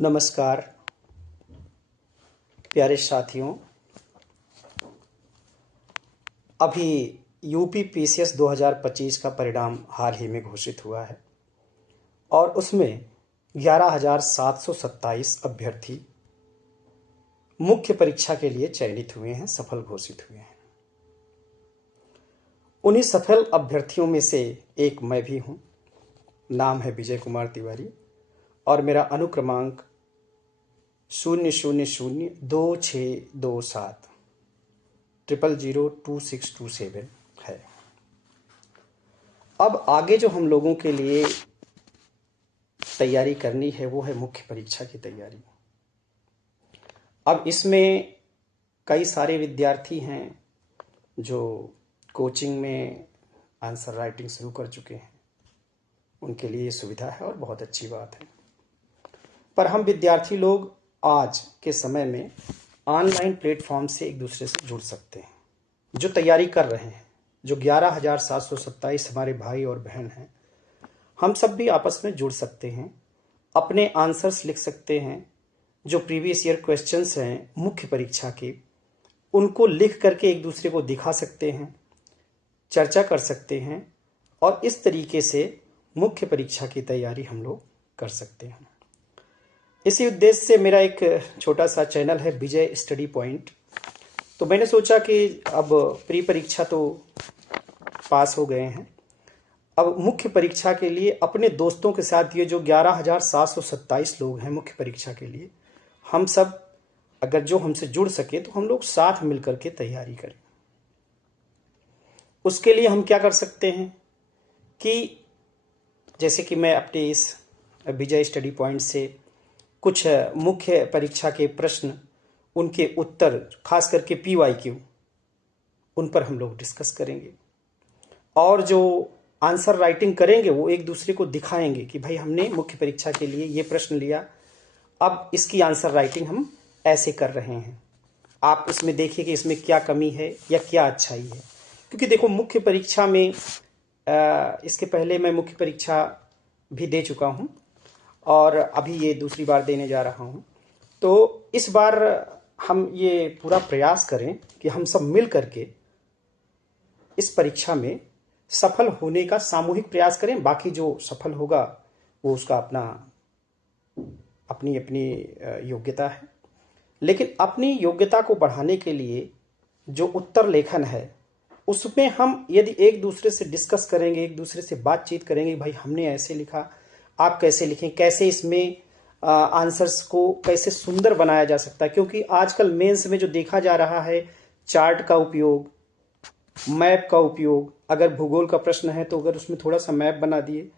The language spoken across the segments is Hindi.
नमस्कार प्यारे साथियों। अभी यूपी पीसीएस 2025 का परिणाम हाल ही में घोषित हुआ है और उसमें 11,727 अभ्यर्थी मुख्य परीक्षा के लिए चयनित हुए हैं, सफल घोषित हुए हैं। उन्हीं सफल अभ्यर्थियों में से एक मैं भी हूं। नाम है विजय कुमार तिवारी और मेरा अनुक्रमांक 0002627027 002627 है। अब आगे जो हम लोगों के लिए तैयारी करनी है वो है मुख्य परीक्षा की तैयारी। अब इसमें कई सारे विद्यार्थी हैं जो कोचिंग में आंसर राइटिंग शुरू कर चुके हैं, उनके लिए ये सुविधा है और बहुत अच्छी बात है। पर हम विद्यार्थी लोग आज के समय में ऑनलाइन प्लेटफॉर्म से एक दूसरे से जुड़ सकते हैं। जो तैयारी कर रहे हैं, जो 11,727 हमारे भाई और बहन हैं, हम सब भी आपस में जुड़ सकते हैं, अपने आंसर्स लिख सकते हैं। जो प्रीवियस ईयर क्वेश्चंस हैं मुख्य परीक्षा के, उनको लिख करके एक दूसरे को दिखा सकते हैं, चर्चा कर सकते हैं और इस तरीके से मुख्य परीक्षा की तैयारी हम लोग कर सकते हैं। इसी उद्देश्य से मेरा एक छोटा सा चैनल है विजय स्टडी पॉइंट। तो मैंने सोचा कि अब प्री परीक्षा तो पास हो गए हैं, अब मुख्य परीक्षा के लिए अपने दोस्तों के साथ, ये जो 11,727 लोग हैं मुख्य परीक्षा के लिए, हम सब अगर जो हमसे जुड़ सके तो हम लोग साथ मिलकर के तैयारी करें। उसके लिए हम क्या कर सकते हैं कि जैसे कि मैं अपने इस विजय स्टडी पॉइंट से कुछ मुख्य परीक्षा के प्रश्न, उनके उत्तर, खास करके PYQ, उन पर हम लोग डिस्कस करेंगे और जो आंसर राइटिंग करेंगे वो एक दूसरे को दिखाएंगे कि भाई हमने मुख्य परीक्षा के लिए ये प्रश्न लिया, अब इसकी आंसर राइटिंग हम ऐसे कर रहे हैं। आप इसमें देखिए कि इसमें क्या कमी है या क्या अच्छाई है। क्योंकि देखो मुख्य परीक्षा में इसके पहले मैं मुख्य परीक्षा भी दे चुका हूँ और अभी ये दूसरी बार देने जा रहा हूँ। तो इस बार हम ये पूरा प्रयास करें कि हम सब मिल करके इस परीक्षा में सफल होने का सामूहिक प्रयास करें। बाकी जो सफल होगा वो उसका अपनी योग्यता है, लेकिन अपनी योग्यता को बढ़ाने के लिए जो उत्तर लेखन है उसमें हम यदि एक दूसरे से डिस्कस करेंगे, एक दूसरे से बातचीत करेंगे, भाई हमने ऐसे लिखा, आप कैसे लिखें, कैसे इसमें आंसर्स को कैसे सुंदर बनाया जा सकता है। क्योंकि आजकल मेंस में जो देखा जा रहा है, चार्ट का उपयोग, मैप का उपयोग, अगर भूगोल का प्रश्न है तो अगर उसमें थोड़ा सा मैप बना दिए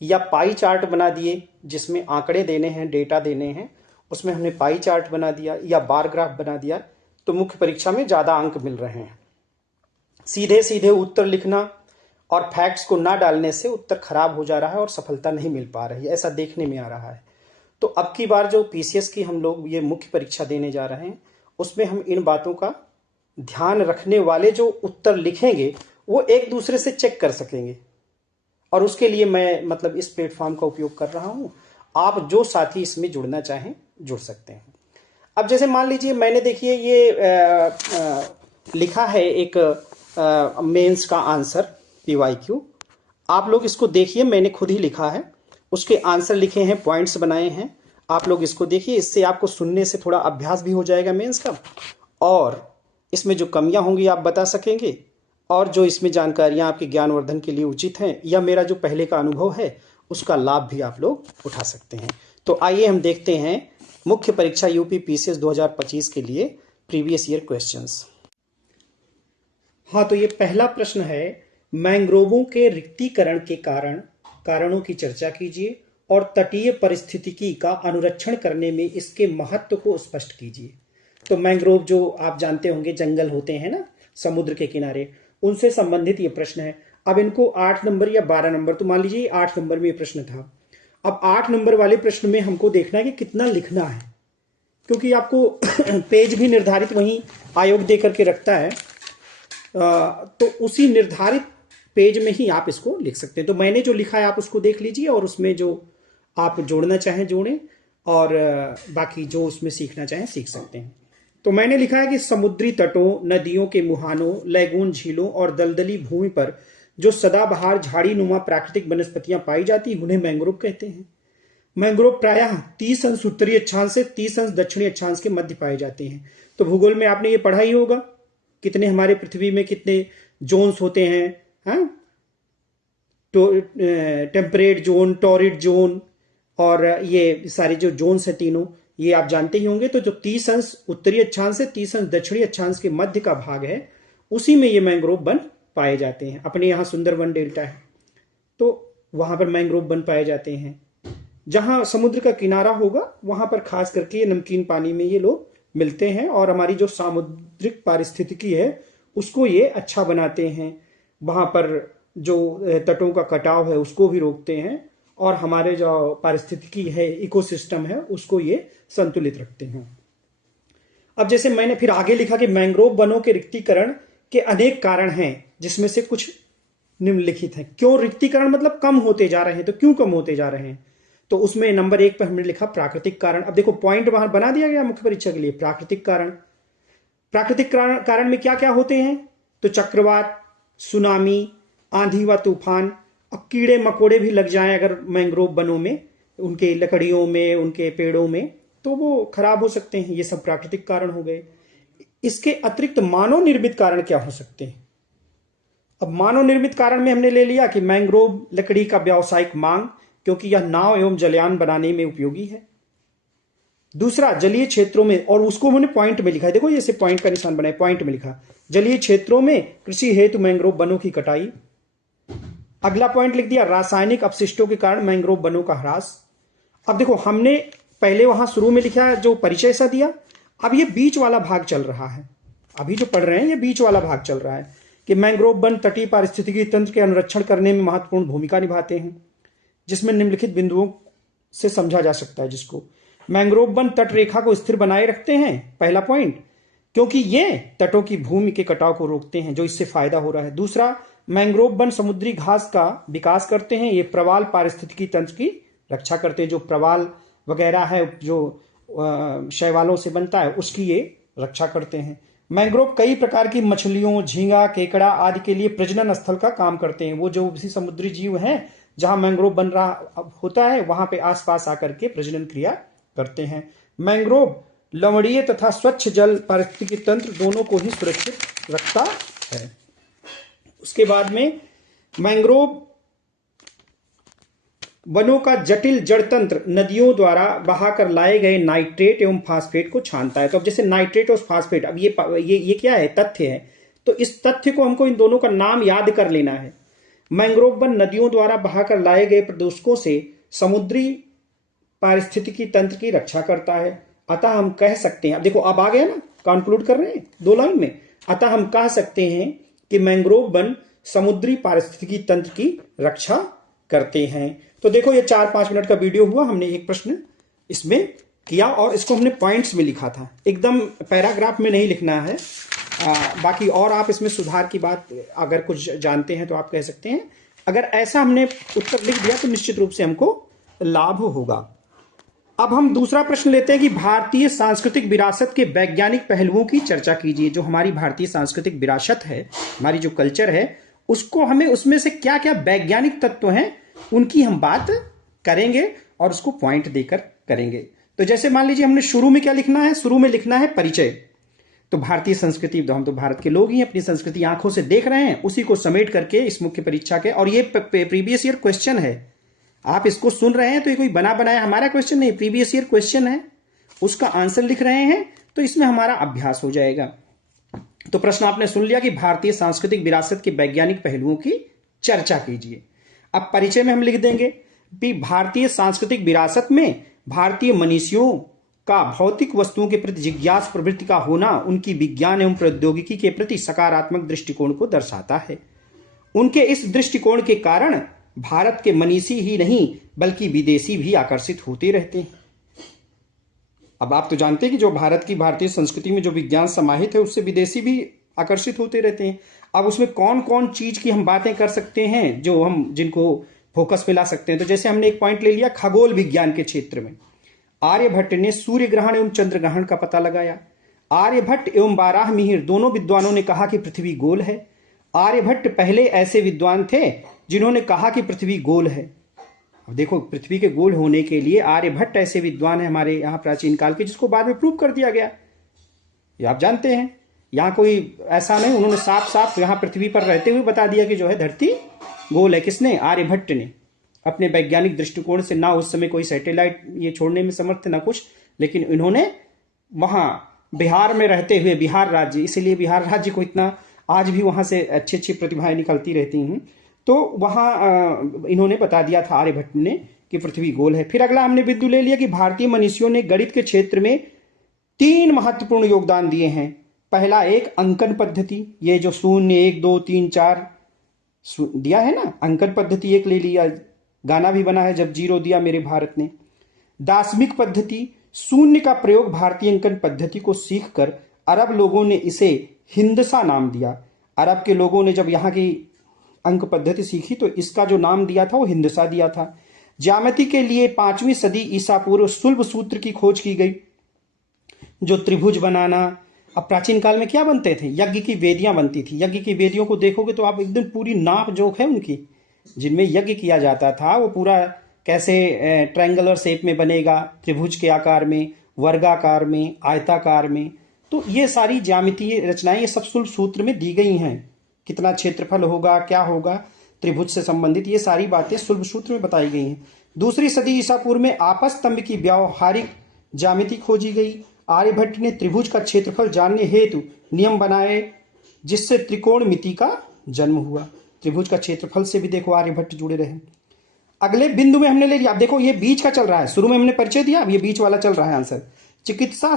या पाई चार्ट बना दिए जिसमें आंकड़े देने हैं, डेटा देने हैं, उसमें हमने पाई चार्ट बना दिया या बार ग्राफ बना दिया, तो मुख्य परीक्षा में ज़्यादा अंक मिल रहे हैं। सीधे सीधे उत्तर लिखना और फैक्ट्स को ना डालने से उत्तर खराब हो जा रहा है और सफलता नहीं मिल पा रही है, ऐसा देखने में आ रहा है। तो अब की बार जो PCS की हम लोग ये मुख्य परीक्षा देने जा रहे हैं, उसमें हम इन बातों का ध्यान रखने वाले जो उत्तर लिखेंगे वो एक दूसरे से चेक कर सकेंगे और उसके लिए मैं मतलब इस प्लेटफॉर्म का उपयोग कर रहा हूं। आप जो साथी इसमें जुड़ना चाहें जुड़ सकते हैं। अब जैसे मान लीजिए मैंने देखिए ये लिखा है एक मेंस का आंसर PYQ, आप लोग इसको देखिए, मैंने खुद ही लिखा है, उसके आंसर लिखे हैं, पॉइंट्स बनाए हैं, आप लोग इसको देखिए। इससे आपको सुनने से थोड़ा अभ्यास भी हो जाएगा मेंस का और इसमें जो कमियां होंगी आप बता सकेंगे और जो इसमें जानकारियां आपके ज्ञानवर्धन के लिए उचित हैं या मेरा जो पहले का अनुभव है उसका लाभ भी आप लोग उठा सकते हैं। तो आइए हम देखते हैं मुख्य परीक्षा यूपी PCS 2025 के लिए प्रीवियस ईयर क्वेश्चंस। हाँ, तो ये पहला प्रश्न है, मैंग्रोवों के रिक्तीकरण के कारणों की चर्चा कीजिए और तटीय पारिस्थितिकी का अनुरक्षण करने में इसके महत्व को स्पष्ट कीजिए। तो मैंग्रोव जो आप जानते होंगे जंगल होते हैं ना समुद्र के किनारे, उनसे संबंधित ये प्रश्न है। अब इनको 8 नंबर या 12 नंबर, तो मान लीजिए 8 नंबर में ये प्रश्न था। अब 8 नंबर वाले प्रश्न में हमको देखना है कि कितना लिखना है, क्योंकि आपको पेज भी निर्धारित वहीं आयोग दे करके रखता है, तो उसी निर्धारित पेज में ही आप इसको लिख सकते हैं। तो मैंने जो लिखा है आप उसको देख लीजिए और उसमें जो आप जोड़ना चाहें जोड़ें और बाकी जो उसमें सीखना चाहें सीख सकते हैं। तो मैंने लिखा है कि समुद्री तटों, नदियों के मुहानों, लैगून, झीलों और दलदली भूमि पर जो सदाबहार झाड़ी नुमा प्राकृतिक वनस्पतियां पाई जाती उन्हें मैंग्रोव कहते हैं। मैंग्रोव प्रायः 30 अंश उत्तरी अक्षांश से 30 अंश दक्षिणी अक्षांश के मध्य पाए जाते हैं। तो भूगोल में आपने ये पढ़ा ही होगा, कितने हमारे पृथ्वी में कितने जोन्स होते हैं, हाँ, टेम्परेट जोन, टॉरिड जोन, और ये सारे जो जोन्स है तीनों, ये आप जानते ही होंगे। तो जो 30 अंश उत्तरी अक्षांश से 30 अंश दक्षिणी अक्षांश के मध्य का भाग है, उसी में ये मैंग्रोव वन पाए जाते हैं। अपने यहाँ सुंदरवन डेल्टा है तो वहां पर मैंग्रोव वन पाए जाते हैं। जहां समुद्र का किनारा होगा वहां पर खास करके ये नमकीन पानी में ये लोग मिलते हैं और हमारी जो सामुद्रिक पारिस्थितिकी है उसको ये अच्छा बनाते हैं। वहां पर जो तटों का कटाव है उसको भी रोकते हैं और हमारे जो पारिस्थितिकी है, इकोसिस्टम है, उसको ये संतुलित रखते हैं। अब जैसे मैंने फिर आगे लिखा कि मैंग्रोव वनों के रिक्तीकरण के अनेक कारण हैं, जिसमें से कुछ निम्नलिखित हैं। क्यों रिक्तीकरण मतलब कम होते जा रहे हैं, तो क्यों कम होते जा रहे हैं? तो उसमें नंबर 1 पर हमने लिखा प्राकृतिक कारण। अब देखो पॉइंट वहां बना दिया गया मुख्य परीक्षा के लिए, प्राकृतिक कारण। प्राकृतिक कारण में क्या क्या होते हैं? तो चक्रवात, सुनामी, आंधी व तूफान, और कीड़े मकोड़े भी लग जाएं अगर मैंग्रोव वनों में, उनके लकड़ियों में, उनके पेड़ों में, तो वो खराब हो सकते हैं। ये सब प्राकृतिक कारण हो गए। इसके अतिरिक्त मानव निर्मित कारण क्या हो सकते हैं? अब मानव निर्मित कारण में हमने ले लिया कि मैंग्रोव लकड़ी का व्यावसायिक मांग, क्योंकि यह नाव एवं जलयान बनाने में उपयोगी है। दूसरा, जलीय क्षेत्रों में, और उसको हमने पॉइंट में लिखा है, देखो ये से पॉइंट का निशान बनाए, पॉइंट में लिखा, जलीय क्षेत्रों में कृषि हेतु मैंग्रोव वनों की कटाई। अगला पॉइंट लिख दिया, रासायनिक अपशिष्टों के कारण मैंग्रोव वनों का ह्रास। अब देखो हमने पहले वहां शुरू में लिखा जो परिचय सा दिया, अब ये बीच वाला भाग चल रहा है, अभी जो पढ़ रहे हैं ये बीच वाला भाग चल रहा है कि मैंग्रोव वन तटीय पारिस्थितिकी तंत्र के अनुरक्षण करने में महत्वपूर्ण भूमिका निभाते हैं, जिसमें निम्नलिखित बिंदुओं से समझा जा सकता है। जिसको मैंग्रोव वन तट रेखा को स्थिर बनाए रखते हैं, पहला पॉइंट, क्योंकि ये तटों की भूमि के कटाव को रोकते हैं, जो इससे फायदा हो रहा है। दूसरा, मैंग्रोव वन समुद्री घास का विकास करते हैं, ये प्रवाल पारिस्थितिकी तंत्र की रक्षा करते हैं। जो प्रवाल वगैरह है जो शैवालों से बनता है उसकी ये रक्षा करते हैं। मैंग्रोव कई प्रकार की मछलियों, झींगा, केकड़ा आदि के लिए प्रजनन स्थल का काम करते हैं। वो जो भी समुद्री जीव हैं जहां मैंग्रोव बन रहा होता है वहां पे आसपास आकर के प्रजनन क्रिया करते हैं। मैंग्रोव लवणीय तथा स्वच्छ जल पारिस्थितिकी तंत्र दोनों को ही सुरक्षित रखता है। उसके बाद में मैंग्रोव वनों का जटिल जड़ तंत्र नदियों द्वारा बहाकर लाए गए नाइट्रेट एवं फास्फेट को छानता है। तो अब जैसे नाइट्रेट और फास्फेट, अब ये क्या है? तथ्य है। तो इस तथ्य को हमको इन दोनों का नाम याद कर लेना है। मैंग्रोव वन नदियों द्वारा बहाकर लाए गए प्रदूषकों से समुद्री पारिस्थितिकी तंत्र की रक्षा करता है। अतः हम कह सकते हैं, अब देखो अब आ गया ना, कंक्लूड कर रहे हैं 2 लाइन में। अतः हम कह सकते हैं कि मैंग्रोव वन समुद्री पारिस्थितिकी तंत्र की रक्षा करते हैं। तो देखो ये 4-5 मिनट का वीडियो हुआ, हमने एक प्रश्न इसमें किया और इसको हमने पॉइंट्स में लिखा था, एकदम पैराग्राफ में नहीं लिखना है। बाकी और आप इसमें सुधार की बात अगर कुछ जानते हैं तो आप कह सकते हैं। अगर ऐसा हमने उत्तर लिख दिया तो निश्चित रूप से हमको लाभ होगा। अब हम दूसरा प्रश्न लेते हैं कि भारतीय सांस्कृतिक विरासत के वैज्ञानिक पहलुओं की चर्चा कीजिए। जो हमारी भारतीय सांस्कृतिक विरासत है, हमारी जो कल्चर है, उसको हमें उसमें से क्या क्या वैज्ञानिक तत्व हैं उनकी हम बात करेंगे और उसको पॉइंट देकर करेंगे। तो जैसे मान लीजिए हमने शुरू में क्या लिखना है? शुरू में लिखना है परिचय। तो भारतीय संस्कृति, हम तो भारत के लोग ही अपनी संस्कृति आंखों से देख रहे हैं, उसी को समेट करके इस मुख्य परीक्षा के, और ये प्रीवियस ईयर क्वेश्चन है, आप इसको सुन रहे हैं तो ये कोई बना बनाया हमारा क्वेश्चन नहीं, प्रीवियस ईयर क्वेश्चन है, उसका आंसर लिख रहे हैं, तो इसमें हमारा अभ्यास हो जाएगा। तो प्रश्न आपने सुन लिया कि भारतीय सांस्कृतिक विरासत के वैज्ञानिक पहलुओं की चर्चा कीजिए। अब परिचय में हम लिख देंगे कि भारतीय सांस्कृतिक विरासत में भारतीय मनीषियों का भौतिक वस्तुओं के प्रति जिज्ञास प्रवृत्ति का होना उनकी विज्ञान एवं प्रौद्योगिकी के प्रति सकारात्मक दृष्टिकोण को दर्शाता है। उनके इस दृष्टिकोण के कारण भारत के मनीषी ही नहीं बल्कि विदेशी भी आकर्षित होते रहते हैं। अब आप तो जानते हैं कि जो भारत की भारतीय संस्कृति में जो विज्ञान समाहित है उससे विदेशी भी आकर्षित होते रहते हैं। अब उसमें कौन कौन चीज की हम बातें कर सकते हैं जो हम जिनको फोकस पे ला सकते हैं? तो जैसे हमने एक पॉइंट ले लिया खगोल विज्ञान के क्षेत्र में। आर्यभट्ट ने सूर्य ग्रहण एवं चंद्र ग्रहण का पता लगाया। आर्यभट्ट एवं बाराहमिहिर दोनों विद्वानों ने कहा कि पृथ्वी गोल है। आर्यभट्ट पहले ऐसे विद्वान थे जिन्होंने कहा कि पृथ्वी गोल है। अब देखो, पृथ्वी के गोल होने के लिए आर्यभट्ट ऐसे विद्वान है हमारे यहाँ प्राचीन काल के, जिसको बाद में प्रूव कर दिया गया। ये आप जानते हैं, यहाँ कोई ऐसा नहीं, उन्होंने साफ साफ यहाँ पृथ्वी पर रहते हुए बता दिया कि जो है धरती गोल है। किसने? आर्यभट्ट ने अपने वैज्ञानिक दृष्टिकोण से। ना उस समय कोई सैटेलाइट ये छोड़ने में समर्थ ना कुछ, लेकिन इन्होंने वहां बिहार में रहते हुए, बिहार राज्य, इसीलिए बिहार राज्य को इतना आज भी वहां से अच्छी अच्छी प्रतिभाएं निकलती रहती हैं, तो वहां इन्होंने बता दिया था आर्यभट्ट ने कि पृथ्वी गोल है। फिर अगला हमने बिंदु ले लिया कि भारतीय मनीषियों ने गणित के क्षेत्र में 3 महत्वपूर्ण योगदान दिए हैं। पहला, एक अंकन पद्धति, ये जो 0 1 2 3 4 दिया है ना, अंकन पद्धति एक ले लिया, गाना भी बना है, जब 0 दिया मेरे भारत ने। दार्शनिक पद्धति, शून्य का प्रयोग भारतीय अंकन पद्धति को सीखकर अरब लोगों ने इसे हिंदसा नाम दिया। अरब के लोगों ने जब यहाँ की अंक पद्धति सीखी तो इसका जो नाम दिया था वो हिंदसा दिया था। ज्यामिति के लिए 5वीं सदी ईसा पूर्व सुलभ सूत्र की खोज की गई, जो त्रिभुज बनाना। अब प्राचीन काल में क्या बनते थे? यज्ञ की वेदियां बनती थी। यज्ञ की वेदियों को देखोगे तो आप एकदम पूरी नाप जोख है उनकी, जिनमें यज्ञ किया जाता था, वो पूरा कैसे ट्रायंगुलर शेप में बनेगा, त्रिभुज के आकार में, वर्गाकार में, आयताकार में। तो ये सारी ज्यामितीय रचनाएं ये सब सुलभ सूत्र में दी गई हैं। कितना क्षेत्रफल होगा, क्या होगा, त्रिभुज से संबंधित ये सारी बातें सुलभ सूत्र में बताई गई हैं। 2री सदी ईसा पूर्व में आपस स्तंभ की व्यावहारिक ज्यामिति खोजी गई। आर्यभट्ट ने त्रिभुज का क्षेत्रफल जानने हेतु नियम बनाए, जिससे त्रिकोणमिति का जन्म हुआ। त्रिभुज का क्षेत्रफल से भी देखो आर्यभट्ट जुड़े रहे। अगले बिंदु में हमने ले लिया, अब देखो ये बीच का चल रहा है, शुरू में हमने परिचय दिया, अब ये बीच वाला चल रहा है आंसर। चिकित्सा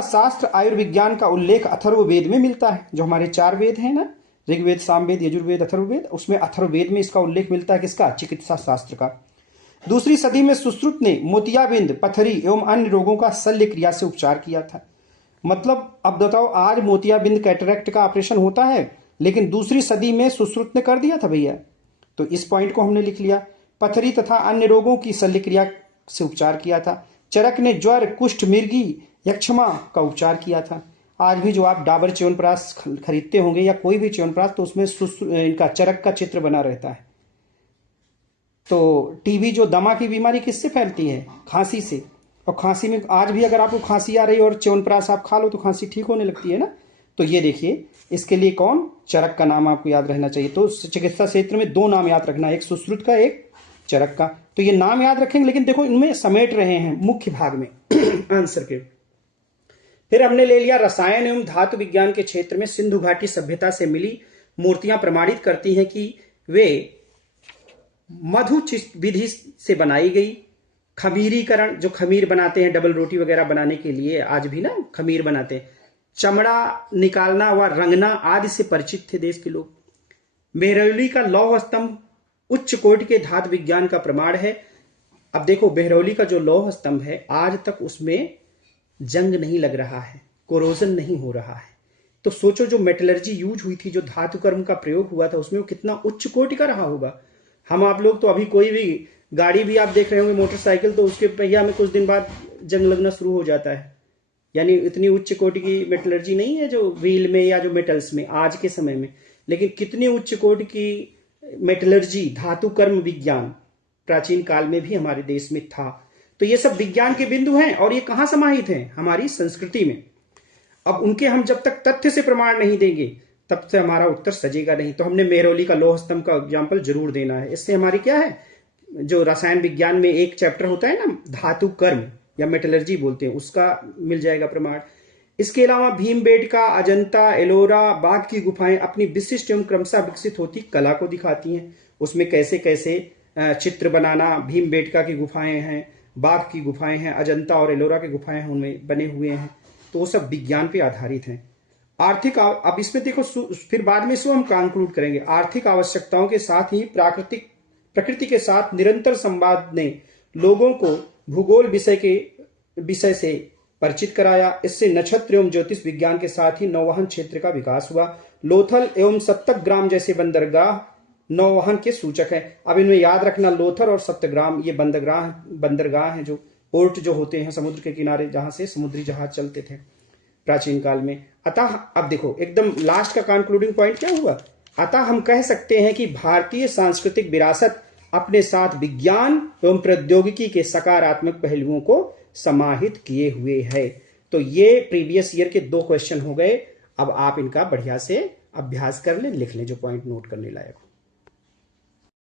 शास्त्र आयुर्विज्ञान का उल्लेख अथर्ववेद में मिलता है। जो हमारे 4 वेद हैं ना, ऋग्वेद, सामवेद, यजुर्वेद, अथर्ववेद, उसमें अथर्ववेद में इसका उल्लेख मिलता है। किसका? चिकित्सा शास्त्र का। 2री सदी में सुश्रुत ने मोतियाबिंद, पथरी एवं अन्य रोगों का शल्य क्रिया से उपचार किया था। मतलब अब बताओ, आज मोतियाबिंद कैटरेक्ट का ऑपरेशन होता है, लेकिन 2री सदी में सुश्रुत ने कर दिया था भैया। तो इस पॉइंट को हमने लिख लिया। पथरी तथा अन्य रोगों की शल्य क्रिया से उपचार किया था। चरक ने ज्वर, कुष्ठ, मिर्गी, यक्षमा का उपचार किया था। आज भी जो आप डाबर च्यवनप्राश खरीदते होंगे या कोई भी च्यवनप्राश, तो उसमें इनका चरक का चित्र बना रहता है। तो टीबी जो दमा की बीमारी किससे फैलती है? खांसी से। और खांसी में आज भी अगर आपको खांसी आ रही है और च्यवनप्राश आप खा लो तो खांसी ठीक होने लगती है ना। तो ये देखिए, इसके लिए कौन? चरक का नाम आपको याद रहना चाहिए। तो चिकित्सा क्षेत्र में 2 नाम याद रखना, एक सुश्रुत का, एक चरक का। तो ये नाम याद रखेंगे, लेकिन देखो इनमें समेट रहे हैं मुख्य भाग में आंसर के। फिर हमने ले लिया रसायन एवं धातु विज्ञान के क्षेत्र में सिंधु घाटी सभ्यता से मिली मूर्तियां प्रमाणित करती हैं कि वे मधु विधि से बनाई गई। खमीरीकरण, जो खमीर बनाते हैं डबल रोटी वगैरह बनाने के लिए, आज भी ना खमीर बनाते हैं। चमड़ा निकालना व रंगना आदि से परिचित थे देश के लोग। मेहरौली का लौह स्तंभ उच्च कोटि के धातु विज्ञान का प्रमाण है। अब देखो, बेहरौली का जो लौह स्तंभ है, आज तक उसमें जंग नहीं लग रहा है, कोरोजन नहीं हो रहा है। तो सोचो, जो मेटलर्जी यूज हुई थी, जो धातु कर्म का प्रयोग हुआ था, उसमें वो कितना उच्च कोटि का रहा होगा। हम आप लोग तो अभी कोई भी गाड़ी भी आप देख रहे होंगे, मोटरसाइकिल, तो उसके पहिया में कुछ दिन बाद जंग लगना शुरू हो जाता है। यानी इतनी उच्च कोटि की मेटलर्जी नहीं है जो व्हील में या जो मेटल्स में आज के समय में, लेकिन कितनी उच्च कोटि की मेटलर्जी, धातु कर्म विज्ञान प्राचीन काल में भी हमारे देश में था। तो ये सब विज्ञान के बिंदु हैं, और ये कहां समाहित हैं? हमारी संस्कृति में। अब उनके हम जब तक तथ्य से प्रमाण नहीं देंगे, तब से हमारा उत्तर सजेगा नहीं। तो हमने मेहरौली का लौह स्तंभ का एग्जाम्पल जरूर देना है। इससे हमारी क्या है, जो रसायन विज्ञान में एक चैप्टर होता है ना, धातु कर्म या मेटलर्जी बोलते हैं, उसका मिल जाएगा प्रमाण। इसके अलावा भीमबेटका, अजंता, एलोरा, बाघ की गुफाएं अपनी विशिष्ट एवं क्रमशः विकसित होती कला को दिखाती हैं। उसमें कैसे कैसे चित्र बनाना, भीमबेटका की गुफाएं हैं, बाघ की गुफाएं हैं, अजंता और एलोरा की गुफाएं हैं, उनमें बने हुए हैं। तो वो सब विज्ञान पे आधारित हैं। आर्थिक, अब इसमें देखो, फिर बाद में इसको हम कंक्लूड करेंगे। आर्थिक आवश्यकताओं के साथ ही प्रकृति के साथ निरंतर संवाद ने लोगों को भूगोल विषय से परिचित कराया। इससे नक्षत्र एवं ज्योतिष विज्ञान के साथ ही नौवहन क्षेत्र का विकास हुआ। लोथल एवं सप्तक ग्राम जैसे बंदरगाह नौवहन के सूचक हैं। अब इनमें याद रखना, लोथर और सप्तग्राम ये बंदरगाह हैं, जो पोर्ट जो होते हैं समुद्र के किनारे, जहां से समुद्री जहाज चलते थे प्राचीन काल में। अतः अब देखो एकदम लास्ट का कंक्लूडिंग पॉइंट क्या हुआ, अतः हम कह सकते हैं कि भारतीय सांस्कृतिक विरासत अपने साथ विज्ञान एवं प्रौद्योगिकी के सकारात्मक पहलुओं को समाहित किए हुए है। तो ये प्रीवियस ईयर के 2 क्वेश्चन हो गए। अब आप इनका बढ़िया से अभ्यास कर लें, लिख लें जो पॉइंट नोट करने लायक हो।